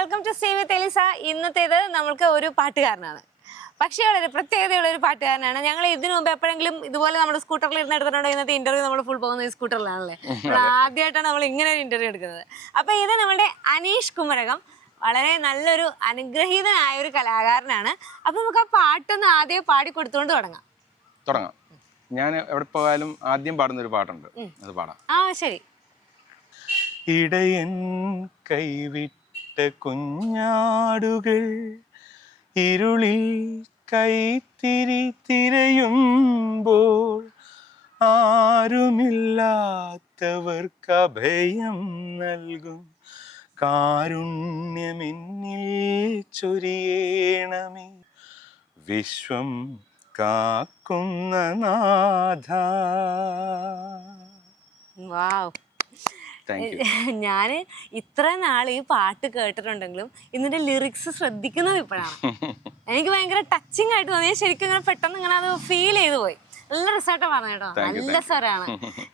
Welcome to see with Eliza. ഇന്നത്തേത് നമ്മൾക്ക് ഒരു പാട്ടുകാരനാണ്, പക്ഷേ വളരെ പ്രത്യേകതയുള്ള ഒരു പാട്ടുകാരനാണ്. ഞങ്ങൾ ഇതിനു മുമ്പ് എപ്പോഴെങ്കിലും ഇതുപോലെ നമ്മുടെ സ്കൂട്ടറിൽ ഇരുന്ന് എടുത്തിട്ടുണ്ടോ? ഇന്നത്തെ ഇന്റർവ്യൂ നമ്മൾ ഫുൾ പോകുന്നത് ഈ സ്കൂട്ടറിലാണല്ലേ. ആദ്യമായിട്ടാണ് നമ്മൾ ഇങ്ങനെ ഒരു ഇന്റർവ്യൂ എടുക്കുന്നത്. അപ്പൊ ഇത് നമ്മുടെ അനീഷ് കുമരകം, വളരെ നല്ലൊരു അനുഗ്രഹീതനായ ഒരു കലാകാരനാണ്. അപ്പൊ നമുക്ക് ആ പാട്ടൊന്ന് ആദ്യം പാടി കൊടുത്തുകൊണ്ട് തുടങ്ങാം. ഞാൻ എവിടെ പോയാലും ആദ്യം പാടുന്ന ഒരു പാട്ടുണ്ട്, അത് പാടാം. ശരി. ഇടയൻ കൈവിട്ട കുഞ്ഞാടുകൾ ഇരുളിൽ കൈത്തിരി തിരയുമ്പോൾ ആരുമില്ലാത്തവർക്ക് അഭയം നൽകും കാരുണ്യമെന്നിൽ ചൊരിയേണമേ, വിശ്വം കാക്കുന്ന നാഥ. വാവ്. ഞാൻ ഇത്ര നാൾ ഈ പാട്ട് കേട്ടിട്ടുണ്ടെങ്കിലും ഇതിന്റെ ലിറിക്സ് ശ്രദ്ധിക്കുന്നത് ഇപ്പോഴാണ്. എനിക്ക് ഭയങ്കര ടച്ചിങ് ആയിട്ട് തോന്നി. ശരിക്കും ഇങ്ങനെ പെട്ടെന്ന് ഇങ്ങനെ അത് ഫീൽ ചെയ്തു പോയി. നല്ല റിസൾട്ട് പറഞ്ഞു കേട്ടോ, നല്ല സ്വരാണ്.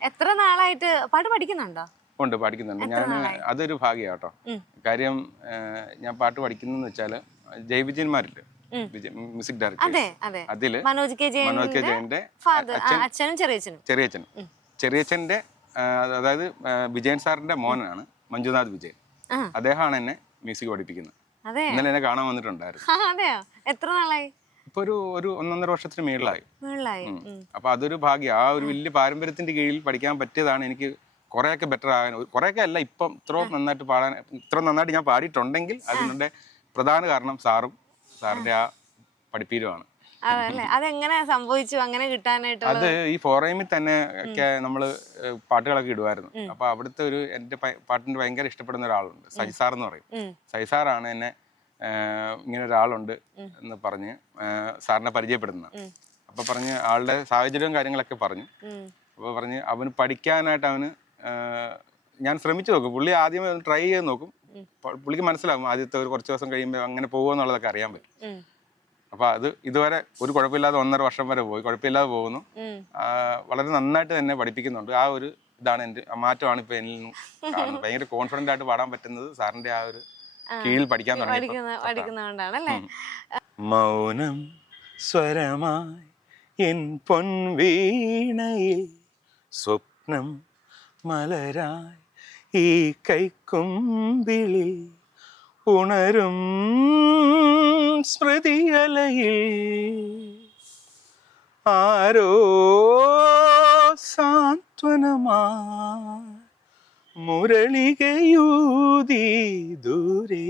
എത്ര നാളായിട്ട് പാട്ട് പഠിക്കുന്നുണ്ടോ? ഉണ്ട്, പഠിക്കുന്നുണ്ട്. ഞാൻ അതൊരു ഭാഗ്യാട്ടോ. കാര്യം ഞാൻ പാട്ട് പഠിക്കുന്നതെന്ന് വെച്ചാല് ജയവിജയന്മാരില്ലേ, മ്യൂസിക് ഡയറക്ടർ, അതില് മനോജ് കെ ജയന്റെ ചെറിയച്ഛന്റെ അതായത് വിജയൻ സാറിന്റെ മോനാണ് മഞ്ജുനാഥ് വിജയൻ. അദ്ദേഹമാണ് എന്നെ മ്യൂസിക് പഠിപ്പിക്കുന്നത്. ഇന്നലെ എന്നെ കാണാൻ വന്നിട്ടുണ്ടായിരുന്നു. എത്ര നാളായി? ഇപ്പൊ ഒരു 1.5 വർഷത്തിന് മേളിലായി. അപ്പൊ അതൊരു ഭാഗ്യം. ആ ഒരു വലിയ പാരമ്പര്യത്തിന്റെ കീഴിൽ പഠിക്കാൻ പറ്റിയതാണ്. എനിക്ക് കുറെയൊക്കെ ബെറ്റർ ആകാൻ, കുറെയൊക്കെ അല്ല, ഇപ്പം ഇത്ര നന്നായിട്ട് ഞാൻ പാടിയിട്ടുണ്ടെങ്കിൽ അതിന്റെ പ്രധാന കാരണം സാറിന്റെ ആ പഠിപ്പീരുമാണ്. അതല്ലേ, അതെങ്ങനെ സംഭവിച്ചു അങ്ങനെ കിട്ടാനായിട്ട്? അത് ഈ ഫോറമിൽ തന്നെ ഒക്കെ നമ്മള് പാട്ടുകളൊക്കെ ഇടുമായിരുന്നു. അപ്പൊ അവിടുത്തെ എന്റെ പാട്ടിന് ഭയങ്കര ഇഷ്ടപ്പെടുന്ന ഒരാളുണ്ട്, സജിസാർ എന്ന് പറയും. സജിസാറാണ് എന്നെ ഇങ്ങനെ ഒരാളുണ്ട് എന്ന് പറഞ്ഞ് സാറിനെ പരിചയപ്പെടുന്നത്. അപ്പൊ പറഞ്ഞ് ആളുടെ സാഹചര്യവും കാര്യങ്ങളൊക്കെ പറഞ്ഞു. അപ്പൊ പറഞ്ഞ് അവന് പഠിക്കാനായിട്ട് ഞാൻ ശ്രമിച്ചു നോക്കും. പുള്ളി ആദ്യമേ ട്രൈ ചെയ്ത് നോക്കും. പുള്ളിക്ക് മനസ്സിലാവും ആദ്യത്തെ കുറച്ച് ദിവസം കഴിയുമ്പോൾ അങ്ങനെ പോകുമെന്നുള്ളതൊക്കെ അറിയാൻ പറ്റും. അപ്പൊ ഇതുവരെ ഒരു കുഴപ്പമില്ലാതെ 1.5 വർഷം വരെ പോയി, കുഴപ്പമില്ലാതെ പോകുന്നു. വളരെ നന്നായിട്ട് തന്നെ പഠിപ്പിക്കുന്നുണ്ട്. ആ ഒരു ഇതാണ് എന്റെ മാറ്റമാണ് ഇപ്പൊ എന്നിൽ കാണുന്നത്. ഭയങ്കര കോൺഫിഡന്റ് ആയിട്ട് പാടാൻ പറ്റുന്നത് സാറിന്റെ ആ ഒരു കീഴിൽ പഠിക്കാൻ തുടങ്ങിയതുകൊണ്ടാണല്ലേ. മൗനം സ്വരമായി എൻ പൊൻവീണയിൽ സ്വപ്നം മലരായി ഈ കൈക്കുമ്പിളിൽ ഉണരും സ്മൃതിയലയിൽ ആരോ സാന്ത്വനമായി മുരളികയൂതി ദൂരെ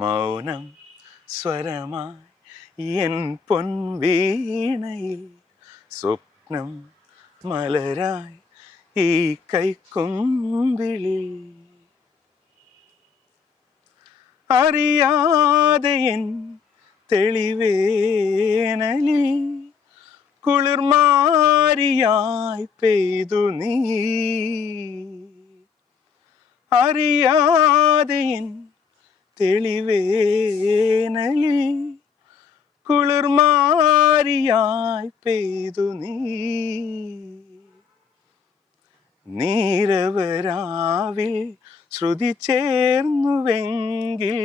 മൗനം സ്വരമായി എൻ പൊൻവീണയിൽ സ്വപ്നം മലരായി ഈ കൈക്കുമ്പിളിൽ അറിയാതെ എൻ തെളിവേനലിൽ കുളിർമാരിയായി പെയ്തു നീ, അറിയാതെ എൻ തെളിവേനലിൽ കുളിർമാരിയായി പെയ്തു നീ, നീരവരാവിൽ ശ്രുതി ചേർന്നുവെങ്കിൽ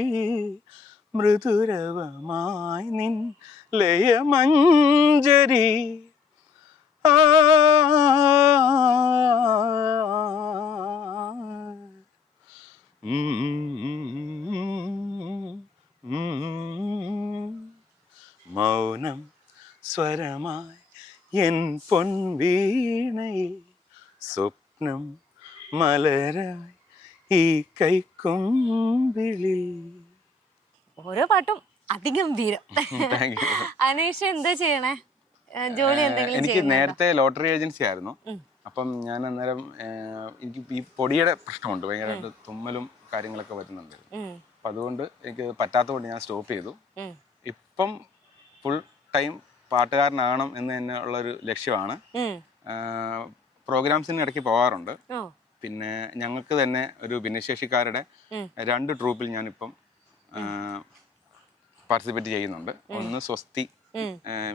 മൃദുരവമായി നിൻ ലയമഞ്ജരി മൗനം സ്വരമായി എൻ പൊൻവീണയിൽ സ്വപ്നം മലരായി ഈ കൈക്കുമ്പിളിൽ. ഓരോ പാട്ടും അതിഗംഭീരം. അനീഷ് എന്താ ചെയ്യണേ? ജോലി എന്തെങ്കിലും? എനിക്ക് നേരത്തെ ലോട്ടറി ഏജൻസി ആയിരുന്നു. അപ്പം ഞാൻ അന്നേരം എനിക്ക് ഈ പൊടിയുടെ പ്രശ്നമുണ്ട്, ഭയങ്കരമായിട്ട് തുമ്മലും കാര്യങ്ങളൊക്കെ വരുന്നുണ്ട്. അപ്പം അതുകൊണ്ട് എനിക്ക് പറ്റാത്തതുകൊണ്ട് ഞാൻ സ്റ്റോപ്പ് ചെയ്തു. ഇപ്പം ഫുൾ ടൈം പാട്ടുകാരനാകണം എന്ന് തന്നെ ഉള്ളൊരു ലക്ഷ്യമാണ്. പ്രോഗ്രാംസിന് ഇടയ്ക്ക് പോകാറുണ്ട്. പിന്നെ ഞങ്ങൾക്ക് തന്നെ ഒരു ഭിന്നശേഷിക്കാരുടെ 2 ട്രൂപ്പിൽ ഞാനിപ്പം പാർട്ടിസിപ്പേറ്റ് ചെയ്യുന്നുണ്ട്. ഒന്ന് സ്വസ്തി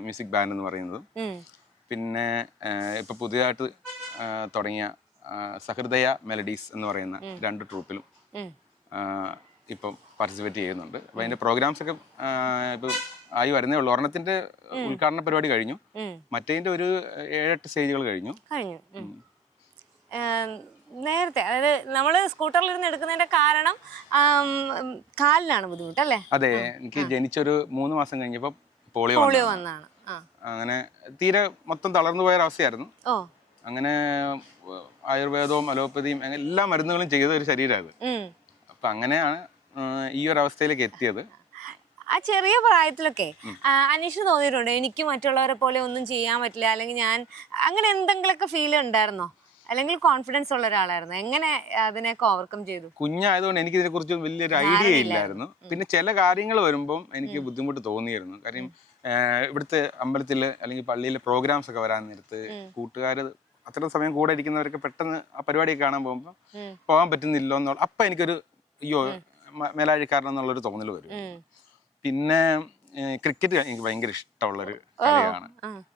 മ്യൂസിക് ബാൻഡ് എന്ന് പറയുന്നത്, പിന്നെ ഇപ്പം പുതിയതായിട്ട് തുടങ്ങിയ സഹൃദയ മെലഡീസ് എന്ന് പറയുന്ന 2 ട്രൂപ്പിലും ഇപ്പം പാർട്ടിസിപ്പേറ്റ് ചെയ്യുന്നുണ്ട്. അപ്പോൾ അതിൻ്റെ പ്രോഗ്രാംസ് ഒക്കെ ഇപ്പോൾ ആയി വരുന്നേ ഉള്ളൂ. ഒരെണ്ണത്തിൻ്റെ ഉദ്ഘാടന പരിപാടി കഴിഞ്ഞു, മറ്റേതിൻ്റെ ഒരു 7-8 സ്റ്റേജുകൾ കഴിഞ്ഞു. നേരത്തെ അതായത് നമ്മൾ സ്കൂട്ടറിലിരുന്ന് എടുക്കുന്നതിന്റെ കാരണം കാലിനാണ് ബുദ്ധിമുട്ടല്ലേ? അതെ, എനിക്ക് ജനിച്ചൊരു 3 മാസം കഴിഞ്ഞപ്പോൾ പോളിയോ വന്നാണ്. അങ്ങനെ തീരെ മൊത്തം തളർന്നു പോയ ഒരവസ്ഥയായിരുന്നു. അങ്ങനെ ആയുർവേദവും അലോപ്പതിയും അങ്ങനെ എല്ലാ മരുന്നുകളും ചെയ്ത ഒരു ശരീരമാണ്. അപ്പൊ അങ്ങനെയാണ് ഈ ഒരു അവസ്ഥയിലേക്ക് എത്തിയത്. ആ ചെറിയ പ്രായത്തിലൊക്കെ അനീഷിന് തോന്നിയിട്ടുണ്ട് എനിക്ക് മറ്റുള്ളവരെ പോലെ ഒന്നും ചെയ്യാൻ പറ്റില്ല, അല്ലെങ്കിൽ ഞാൻ അങ്ങനെ എന്തെങ്കിലുമൊക്കെ ഫീൽ ഉണ്ടായിരുന്നോ? അല്ലെങ്കിൽ കോൺഫിഡൻസ് ഉള്ള ഒരാളായിരുന്നു? എങ്ങനെ അതിനെയൊക്കെ ഓവർകം ചെയ്തു? കുഞ്ഞായതുകൊണ്ട് എനിക്ക് ഇതിനെ കുറിച്ച് വലിയൊരു ഐഡിയ ഇല്ലായിരുന്നു. പിന്നെ ചില കാര്യങ്ങൾ വരുമ്പം എനിക്ക് ബുദ്ധിമുട്ട് തോന്നിയിരുന്നു. കാര്യം ഇവിടുത്തെ അമ്പലത്തിൽ അല്ലെങ്കിൽ പള്ളിയിലെ പ്രോഗ്രാംസ് ഒക്കെ വരാൻ നേരത്ത് കൂട്ടുകാർ അത്രയും സമയം കൂടെ ഇരിക്കുന്നവരൊക്കെ പെട്ടെന്ന് ആ പരിപാടിയൊക്കെ കാണാൻ പോകുമ്പോൾ പോകാൻ പറ്റുന്നില്ലോ എന്നുള്ള അപ്പം എനിക്കൊരു അയ്യോ മേലാഴിക്കാരൻ എന്നുള്ളൊരു തോന്നൽ വരും. പിന്നെ ക്രിക്കറ്റ് എനിക്ക് ഭയങ്കര ഇഷ്ടമുള്ളൊരു കളിയാണ്.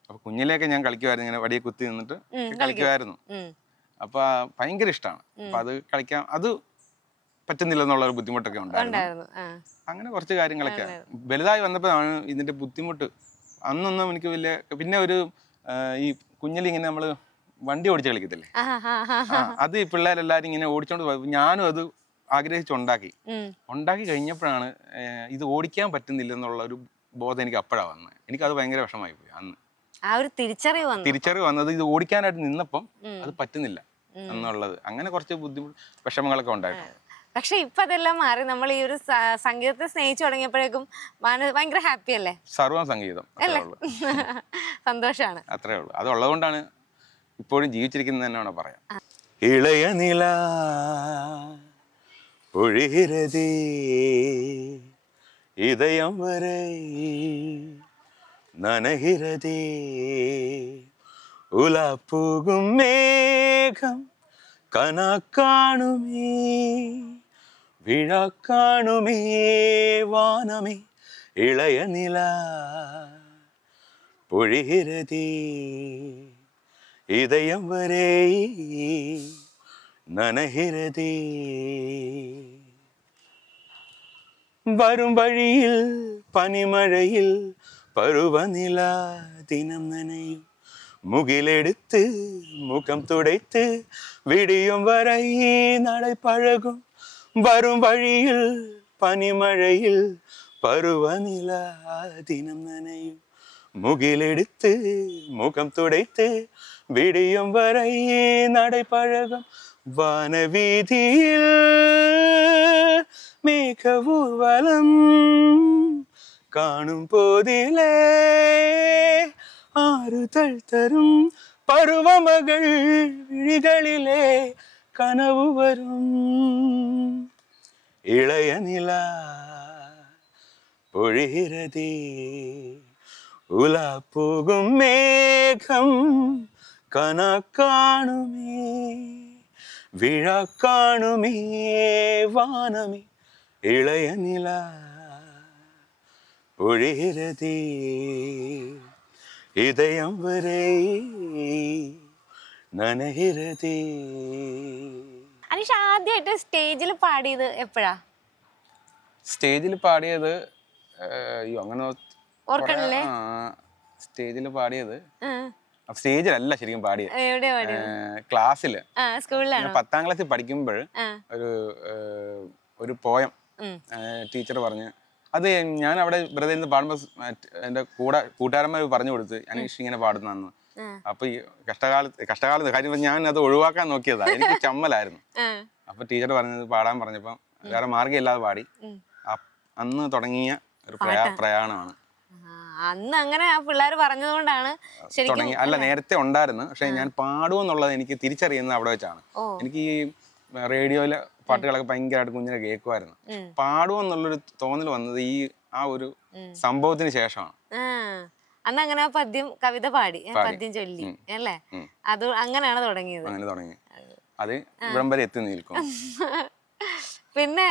അപ്പൊ കുഞ്ഞിലെയൊക്കെ ഞാൻ കളിക്കുമായിരുന്നു, ഇങ്ങനെ വടിയെ കുത്തി നിന്നിട്ട് കളിക്കുമായിരുന്നു. അപ്പൊ ഭയങ്കര ഇഷ്ടമാണ്. അപ്പൊ അത് കളിക്കാൻ അത് പറ്റുന്നില്ല എന്നുള്ള ഒരു ബുദ്ധിമുട്ടൊക്കെ ഉണ്ടായിരുന്നു. അങ്ങനെ കുറച്ച് കാര്യങ്ങളൊക്കെ വലുതായി വന്നപ്പോഴാണ് ഇതിന്റെ ബുദ്ധിമുട്ട്. അന്നൊന്നും എനിക്ക് വലിയ, പിന്നെ ഒരു ഈ കുഞ്ഞിലിങ്ങനെ നമ്മള് വണ്ടി ഓടിച്ച് കളിക്കത്തില്ലേ, അത് ഈ പിള്ളേരെല്ലാരും ഇങ്ങനെ ഓടിച്ചോണ്ട് പോയി. ഞാനും അത് ആഗ്രഹിച്ചുണ്ടാക്കി കഴിഞ്ഞപ്പോഴാണ് ഇത് ഓടിക്കാൻ പറ്റുന്നില്ല എന്നുള്ള ഒരു ബോധം എനിക്ക് അപ്പോഴാണ് വന്നത്. എനിക്കത് ഭയങ്കര വിഷമായി പോയി അന്ന്. തിരിച്ചറിവ് വന്നത് ഇത് ഓടിക്കാനായിട്ട് നിന്നപ്പം അത് പറ്റുന്നില്ല എന്നുള്ളത്. അങ്ങനെ കുറച്ച് വിഷമങ്ങളൊക്കെ ഉണ്ടായിരുന്നു. പക്ഷെ ഇപ്പൊ അതെല്ലാം മാറി. നമ്മൾ ഈ ഒരു സംഗീതത്തെ സ്നേഹിച്ചു തുടങ്ങിയപ്പോഴേക്കും ഭയങ്കര ഹാപ്പി അല്ലേ? സർവ്വം സംഗീതം, സന്തോഷാണ്. അത്രേ ഉള്ളൂ. അതുള്ളതുകൊണ്ടാണ് ഇപ്പോഴും ജീവിച്ചിരിക്കുന്നത് തന്നെയാണ് പറയാം. ഇളയ നില ഒഴുകിരതേ இதயம் வரை நனகிறதே உலா போகும் மேகம் கனா காணுமே விழா காணுமே வானமே இளைய நிலா பொழிகிறதே இதயம் வரை நனகிறதே வரும் வழியில் பனிமழையில் பருவநிலா தினம் நனையும் முகிலெடுத்து முகம் துடைத்து விடியும் வரை நடை பழகும். வரும் வழியில் பனிமழையில் பருவநிலா தினம் நனையும் முகிலெடுத்து முகம் துடைத்து விடியும் வரை நடை பழகும். வானவீதியில் மேக ஊர்வலம் காணும் போதிலே ஆறுதல் தரும் பருவமகள் விழிகளிலே கனவு வரும். இளைய நிலா பொழிகிறதே உலா போகும் மேகம் கனா காணுமே விழா காணுமே வானமே இளைய நிலா பொழிகிறதே இதயம் வரை നനഹിരതേ. അനീഷ് ആദ്യമായിട്ട് സ്റ്റേജിൽ പാടിയത് എപ്പോഴാ? സ്റ്റേജിൽ പാടിയത് അങ്ങനെ ഓർക്കണില്ലേ? സ്റ്റേജിൽ പാടിയത് സ്റ്റേജിലല്ല ശരിക്കും പാടിയത്, ക്ലാസ്സില്. 10ാം ക്ലാസ്സിൽ പഠിക്കുമ്പോൾ ഒരു പോയം ടീച്ചർ പറഞ്ഞ്, അത് ഞാൻ അവിടെ വെറുതെ ഇരുന്ന് പാടുമ്പോൾ എൻ്റെ കൂട്ടുകാരന്മാർ പറഞ്ഞു കൊടുത്ത് അനീഷ് ഇങ്ങനെ പാടുന്നു. അപ്പൊ ഈ കഷ്ടകാലത്ത് കാര്യം ഞാൻ അത് ഒഴിവാക്കാൻ നോക്കിയതാ, എനിക്ക് ചമ്മലായിരുന്നു. അപ്പൊ ടീച്ചർ പറഞ്ഞത് പാടാൻ പറഞ്ഞപ്പം വേറെ മാർഗ്ഗമില്ലാതെ പാടി. അന്ന് തുടങ്ങിയ ഒരു പ്രയാണമാണ്. അന്ന് അങ്ങനെ പിള്ളേർ പറഞ്ഞതുകൊണ്ടാണ് തുടങ്ങി. അല്ല, നേരത്തെ ഉണ്ടായിരുന്നു, പക്ഷെ ഞാൻ പാടുമെന്നുള്ളത് എനിക്ക് തിരിച്ചറിയുന്നത് അവിടെ വെച്ചാണ്. എനിക്ക് ഈ റേഡിയോയിലെ പാട്ടുകളൊക്കെ ഭയങ്കരമായിട്ട് കുഞ്ഞിനെ കേൾക്കുമായിരുന്നു. പാടുമെന്നുള്ളൊരു തോന്നൽ വന്നത് ആ ഒരു സംഭവത്തിന് ശേഷമാണ്. അന്ന് അങ്ങനെ പദ്യം കവിത പാടി, പദ്യം ചൊല്ലി അല്ലേ? അത് അങ്ങനെയാണ് തുടങ്ങിയത്. അങ്ങനെ തുടങ്ങി, അത് ഇവിടം വരെ എത്തി നിൽക്കും. പിന്നെ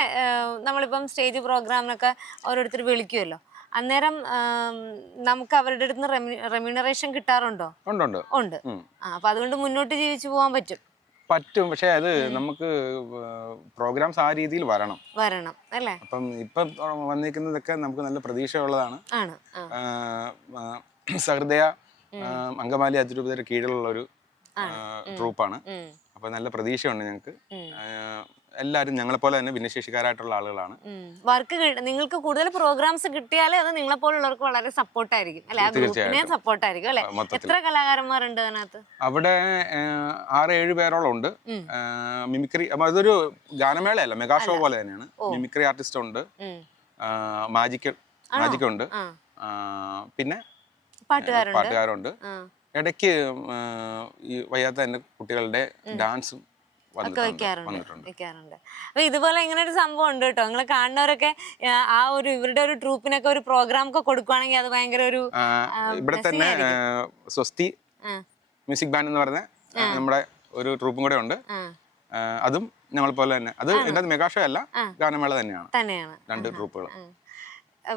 നമ്മളിപ്പം സ്റ്റേജ് പ്രോഗ്രാമിനൊക്കെ ഓരോരുത്തർ വിളിക്കുമല്ലോ, അന്നേരം നമുക്ക് അവരുടെ അടുത്ത് റെമ്യൂണറേഷൻ കിട്ടാറുണ്ടോ? ഉണ്ട്. ഉണ്ട്. അപ്പൊ അതുകൊണ്ട് മുന്നോട്ട് ജീവിച്ചു പോകാൻ പറ്റും. പക്ഷെ അത് നമുക്ക് പ്രോഗ്രാംസ് ആ രീതിയിൽ വരണം അല്ലേ? അപ്പം ഇപ്പം വന്നിരിക്കുന്നതൊക്കെ നമുക്ക് നല്ല പ്രതീക്ഷയുള്ളതാണ്. സഹൃദയ അങ്കമാലി അതിരൂപതയുടെ കീഴിലുള്ള ഒരു ട്രൂപ്പാണ്. അപ്പൊ നല്ല പ്രതീക്ഷയുണ്ട് ഞങ്ങൾക്ക്. എല്ലാവരും ഞങ്ങളെപ്പോലെ തന്നെ ഭിന്നശേഷിക്കാരായിട്ടുള്ള ആളുകളാണ്. വർക്ക് നിങ്ങൾക്ക് കൂടുതൽ പ്രോഗ്രാംസ് കിട്ടിയാൽ അത് നിങ്ങളെ പോലുള്ളവർക്ക് വളരെ സപ്പോർട്ടായിരിക്കും അല്ലെ? സപ്പോർട്ടായിരിക്കും അല്ലെ? എത്ര കലാകാരന്മാരുണ്ട് അതിനകത്ത്? അവിടെ 6-7 പേരോളം ഉണ്ട്. മിമിക്രി, അപ്പൊ അതൊരു ഗാനമേളയല്ല, മെഗാ ഷോ പോലെ തന്നെയാണ്. മിമിക്രി ആർട്ടിസ്റ്റ് ഉണ്ട്, മാജിക് ഉണ്ട്, പിന്നെ പാട്ടുകാരുണ്ട്. ഇടയ്ക്ക് ഈ വയ്യാത്ത തന്നെ കുട്ടികളുടെ ഡാൻസും വെക്കാറുണ്ട്. അപ്പൊ ഇതുപോലെ ഇങ്ങനെ ഒരു സംഭവം ഉണ്ട് കേട്ടോ. നിങ്ങൾ കാണുന്നവരൊക്കെ ആ ഒരു ഇവരുടെ ഒരു ട്രൂപ്പിനൊക്കെ ഒരു പ്രോഗ്രാം ഒക്കെ കൊടുക്കുവാണെങ്കിൽ അത് ഭയങ്കര ഒരു ഇവിടെ തന്നെ സ്വസ്തി മ്യൂസിക് ബാൻഡ് എന്ന് പറഞ്ഞ നമ്മുടെ ഒരു ട്രൂപ്പും കൂടെ ഉണ്ട്. അതും ഞങ്ങളെ പോലെ തന്നെ. അത് എന്റെ മെഗാ ഷോ അല്ല, ഗാനമേള തന്നെയാണ്. 2 ട്രൂപ്പുകൾ.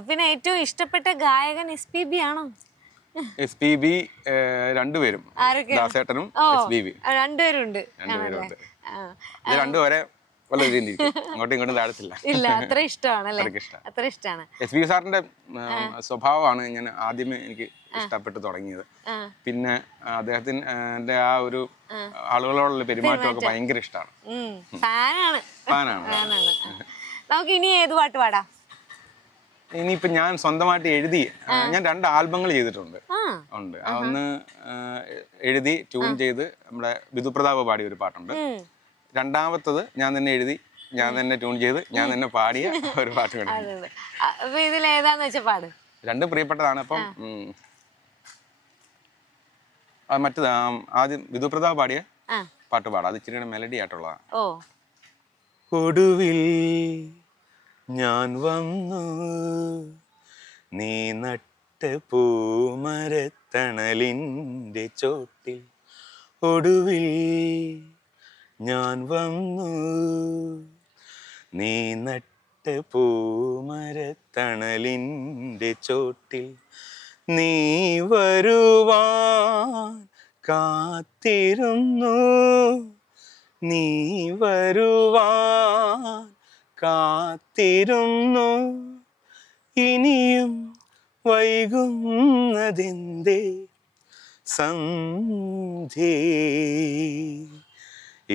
പിന്നെ ഏറ്റവും ഇഷ്ടപ്പെട്ട ഗായകൻ SPB ആണോ? SPB രണ്ടുപേരും, ദാസേട്ടനും SPB രണ്ടുപേരുണ്ട്. രണ്ടുപേരെ അങ്ങോട്ടും ഇങ്ങോട്ടും താഴത്തില്ല. അത്ര ഇഷ്ടമാണ്. SPB സാറിന്റെ സ്വഭാവമാണ് ഞാൻ ആദ്യമേ എനിക്ക് ഇഷ്ടപ്പെട്ട് തുടങ്ങിയത്. പിന്നെ അദ്ദേഹത്തിന്റെ ആ ഒരു ആളുകളോടുള്ള പെരുമാറ്റമൊക്കെ ഭയങ്കര ഇഷ്ടമാണ്. ഫാനാണ്. നമുക്ക് ഇനി ഏത് പാട്ട് പാടാം? ഇനിയിപ്പോ ഞാൻ സ്വന്തമായിട്ട് എഴുതി, ഞാൻ 2 ആൽബങ്ങൾ ചെയ്തിട്ടുണ്ട്. ഒന്ന് എഴുതി ട്യൂൺ ചെയ്ത് നമ്മുടെ വിധുപ്രതാപ് പാടിയ ഒരു പാട്ടുണ്ട്. രണ്ടാമത്തത് ഞാൻ തന്നെ എഴുതി, ഞാൻ തന്നെ ട്യൂൺ ചെയ്ത്, ഞാൻ തന്നെ പാടിയ ഒരു പാട്ട് കൂടെ. രണ്ടും പ്രിയപ്പെട്ടതാണ്. അപ്പം മറ്റേത് ആദ്യം വിധുപ്രതാപ് പാടിയ പാട്ട് പാടാം. അത് ഇച്ചിരി മെലഡി ആയിട്ടുള്ളതാണ്. ഒടുവിൽ ഞാൻ വന്നു നീ നട്ട പൂമരത്തണലിൻ്റെ ചോട്ടിൽ. ഒടുവിൽ ഞാൻ വന്നു നീ നട്ട പൂമരത്തണലിൻ്റെ ചോട്ടിൽ. നീ വരുവാൻ കാത്തിരുന്നു, നീ വരുവാൻ കാത്തിരുന്നു. ഇനിയും വൈകുന്നതെന്തേ സന്ധ്യേ,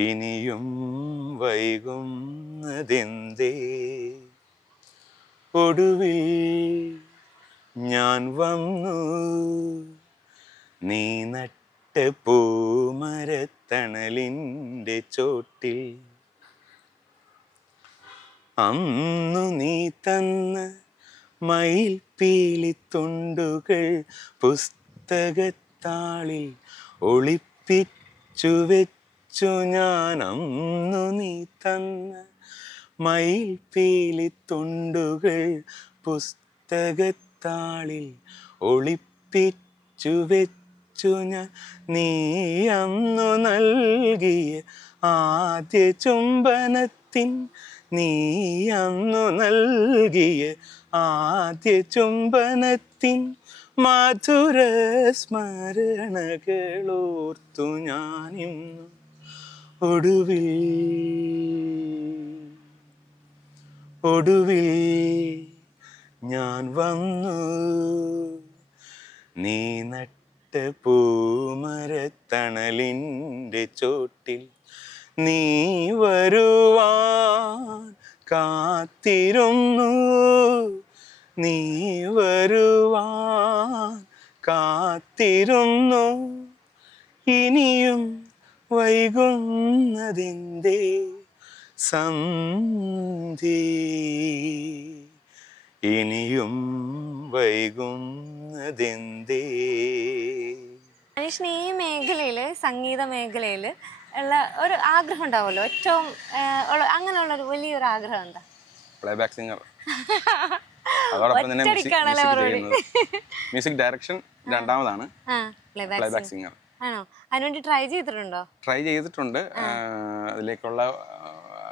ഇനിയും വൈകുന്നതെന്തേ. ഒടുവിൽ ഞാൻ വന്നു നീ നട്ട പൂമരത്തണലിൻ്റെ ചോട്ടിൽ. അന്നു നീ തന്ന മയിൽ പീലിത്തുണ്ടുകൾ പുസ്തകത്താളിൽ ഒളിപ്പിച്ചു വെച്ചു ഞാൻ. അന്നു നീ തന്ന മയിൽ പീലിത്തുണ്ടുകൾ പുസ്തകത്താളിൽ ഒളിപ്പിച്ചു വെച്ചു ഞാൻ. നീ അന്നു നൽകിയ ആദ്യ ചുംബനത്തിൻ, നീ അന്നു നൽകിയ ആദ്യ ചുംബനത്തിൻ മധുര സ്മരണകളോർത്തു ഞാനിന്നു. ഒടുവിൽ ഞാൻ വന്നു നീ നട്ട പൂമരത്തണലിൻ്റെ ചോട്ടിൽ. നീ വരുവാൻ കാത്തിരുന്നു, നീ വരുവാൻ കാത്തിരുന്നു. ഇനിയും വൈകുന്നതെന്തേ സന്ധ്യേ, ഇനിയും വൈകുന്നതെന്തേ. അനീഷിന് ഈ മേഖലയില്, സംഗീത മേഖലയില് ഉള്ള ഒരു ആഗ്രഹം ഉണ്ടാവുമല്ലോ, ഏറ്റവും അങ്ങനെയുള്ള ഒരു വലിയൊരു ആഗ്രഹം എന്താ? Playback singer. അതോടൊപ്പം തന്നെ മ്യൂസിക് ഡയറക്ഷൻ രണ്ടാമതാണ്. പ്ലേബാക്ക് സിംഗർ ആണോ? അതിനുവേണ്ടി ട്രൈ ചെയ്തിട്ടുണ്ടോ? ട്രൈ ചെയ്തിട്ടുണ്ട്. അതിലേക്കുള്ള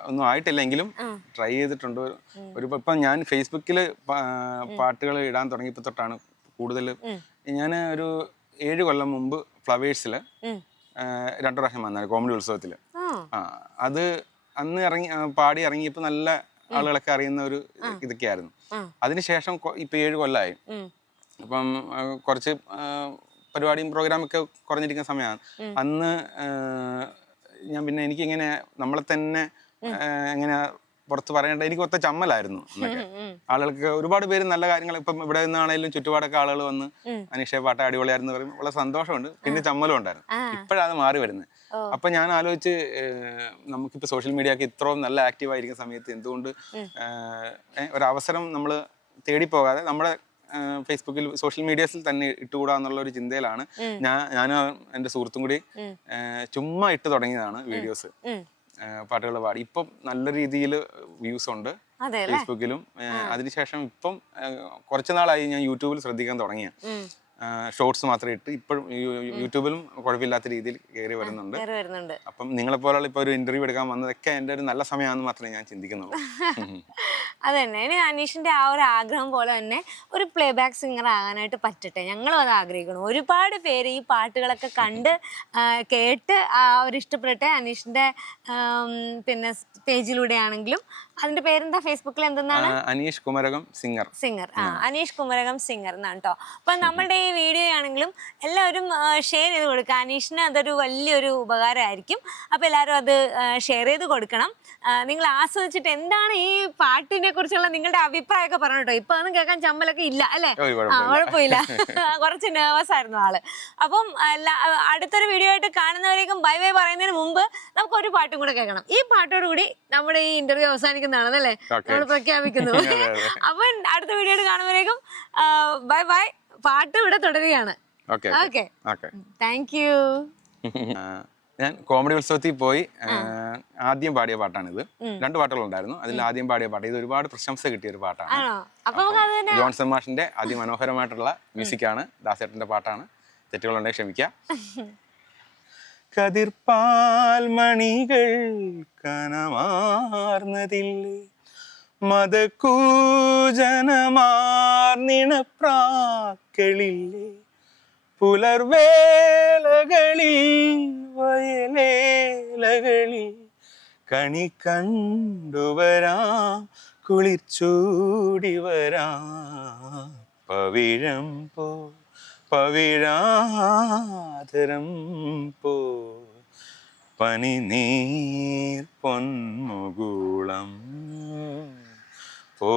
ഒന്നും ആയിട്ടില്ലെങ്കിലും ട്രൈ ചെയ്തിട്ടുണ്ട്. ഇപ്പം ഞാൻ ഫേസ്ബുക്കിൽ പാട്ടുകൾ ഇടാൻ തുടങ്ങിയപ്പോൾ തൊട്ടാണ് കൂടുതൽ. ഞാൻ ഒരു 7 കൊല്ലം മുമ്പ് ഫ്ലവേഴ്സിൽ 2 പ്രാവശ്യം വന്നാണ് കോമഡി ഉത്സവത്തിൽ. അത് അന്ന് പാടി ഇറങ്ങിയപ്പോൾ നല്ല ആളുകളൊക്കെ അറിയുന്ന ഒരു ഇതൊക്കെയായിരുന്നു. അതിനുശേഷം ഇപ്പം 7 കൊല്ലമായി. അപ്പം കുറച്ച് പരിപാടിയും പ്രോഗ്രാമൊക്കെ കുറഞ്ഞിരിക്കുന്ന സമയമാണ്. അന്ന് ഞാൻ പിന്നെ എനിക്കിങ്ങനെ നമ്മളെ തന്നെ എങ്ങനെ പുറത്ത് പറയേണ്ട എനിക്ക് ഒത്ത ചമ്മലായിരുന്നു. ആളുകൾക്ക് ഒരുപാട് പേര് നല്ല കാര്യങ്ങൾ ഇപ്പം ഇവിടെ നിന്നാണെങ്കിലും ചുറ്റുപാടൊക്കെ ആളുകൾ വന്ന് അനീഷ പാട്ട് അടിപൊളിയായിരുന്നു പറയും, വളരെ സന്തോഷമുണ്ട്. പിന്നെ ചമ്മലും ഉണ്ടായിരുന്നു. ഇപ്പോഴാണ് മാറി വരുന്നത്. അപ്പൊ ഞാൻ ആലോചിച്ച് നമുക്കിപ്പോൾ സോഷ്യൽ മീഡിയ ഒക്കെ ഇത്രയും നല്ല ആക്റ്റീവ് ആയിരിക്കുന്ന സമയത്ത് എന്തുകൊണ്ട് ഒരവസരം നമ്മൾ തേടിപ്പോകാതെ നമ്മുടെ ഫേസ്ബുക്കിൽ സോഷ്യൽ മീഡിയസിൽ തന്നെ ഇട്ടുകൂടാന്നുള്ള ഒരു ചിന്തയിലാണ് ഞാനും എൻ്റെ സുഹൃത്തും കൂടി ചുമ്മാ ഇട്ട് തുടങ്ങിയതാണ് വീഡിയോസ്, പാട്ടുകൾ പാടി. ഇപ്പം നല്ല രീതിയിൽ വ്യൂസ് ഉണ്ട് ഫേസ്ബുക്കിലും. അതിനുശേഷം ഇപ്പം കുറച്ച് നാളായി ഞാൻ യൂട്യൂബിൽ ശ്രദ്ധിക്കാൻ തുടങ്ങിയ. ഷോർട്സ് മാത്രമേ ഇട്ട് ഇപ്പോഴും യൂട്യൂബിലും കുഴപ്പമില്ലാത്ത രീതിയിൽ കയറി വരുന്നുണ്ട്. അപ്പം നിങ്ങളെപ്പോലുള്ള ഇപ്പോൾ ഒരു ഇന്റർവ്യൂ എടുക്കാൻ വന്നതൊക്കെ എൻ്റെ ഒരു നല്ല സമയമാണെന്ന് മാത്രമേ ഞാൻ ചിന്തിക്കുന്നുള്ളൂ. അത് തന്നെ. ഇനി അനീഷിന്റെ ആ ഒരു ആഗ്രഹം പോലെ തന്നെ ഒരു പ്ലേ ബാക്ക് സിംഗർ ആകാനായിട്ട് പറ്റട്ടെ. ഞങ്ങളും അത് ആഗ്രഹിക്കണം. ഒരുപാട് പേര് ഈ പാട്ടുകളൊക്കെ കണ്ട് കേട്ട് അവർ ഇഷ്ടപ്പെടട്ടെ. അനീഷിന്റെ പിന്നെ പേജിലൂടെ ആണെങ്കിലും. അതിന്റെ പേരെന്താ ഫേസ്ബുക്കിൽ എന്തെന്നാണ്? അനീഷ് കുമരകം സിംഗർ. അനീഷ് കുമരകം സിംഗർ എന്നാണ് കേട്ടോ. അപ്പൊ നമ്മളുടെ ഈ വീഡിയോ ആണെങ്കിലും എല്ലാവരും ഷെയർ ചെയ്ത് കൊടുക്കുക. അനീഷിന് അതൊരു വലിയൊരു ഉപകാരമായിരിക്കും. അപ്പൊ എല്ലാവരും അത് ഷെയർ ചെയ്ത് കൊടുക്കണം. നിങ്ങൾ ആസ്വദിച്ചിട്ട് എന്താണ് ഈ പാട്ടിനെ കുറിച്ചുള്ള നിങ്ങളുടെ അഭിപ്രായമൊക്കെ പറഞ്ഞു കേട്ടോ. ഇപ്പൊ ഒന്നും കേൾക്കാൻ ചമ്മലൊക്കെ ഇല്ല അല്ലേ? കുഴപ്പമില്ല. കുറച്ച് നെർവസ് ആയിരുന്നു ആള്. അപ്പം അടുത്തൊരു വീഡിയോ ആയിട്ട് കാണുന്നവരേക്കും ബൈ ബൈ പറയുന്നതിന് മുമ്പ് നമുക്ക് ഒരു പാട്ടും കൂടെ കേൾക്കണം. ഈ പാട്ടോടുകൂടി നമ്മുടെ ഈ ഇന്റർവ്യൂ അവസാനിക്കുന്നതാണല്ലേ, നമ്മൾ പ്രഖ്യാപിക്കുന്നു. അപ്പൊ അടുത്ത വീഡിയോ ആയിട്ട് കാണുന്നവരേക്കും ബൈ ബൈ. പാട്ട് ഇവിടെ തുടരുകയാണ്. Okay, thank you. ഞാൻ കോമഡി ഉത്സവത്തിൽ പോയി ആദ്യം പാടിയ പാട്ടാണിത്. 2 പാട്ടുകളുണ്ടായിരുന്നു. അതിൽ ആദ്യം പാടിയ പാട്ട് ഇത് ഒരുപാട് പ്രശംസ കിട്ടിയ ഒരു പാട്ടാണ്. ജോൺസൺ മാഷിന്റെ അതിമനോഹരമായിട്ടുള്ള മ്യൂസിക്കാണ്. ദാസേട്ടന്റെ പാട്ടാണ്. തെറ്റുകളുണ്ടെങ്കിൽ ക്ഷമിക്കാം. കതിർപ്പാൽ മണികൾ കനമാർന്നതില്ലേ, മതകൂജനമാർന്നിണപ്രാക്കളില്ലേ, പുലർവേളകളിൽ വയലേലകളിൽ കണി കണ്ടുവരാം, കുളിർച്ചൂടി വരാം, പവിഴം പോ പവിഴാധരം പോ പനിനീർ പൊന്മുകുളം പോ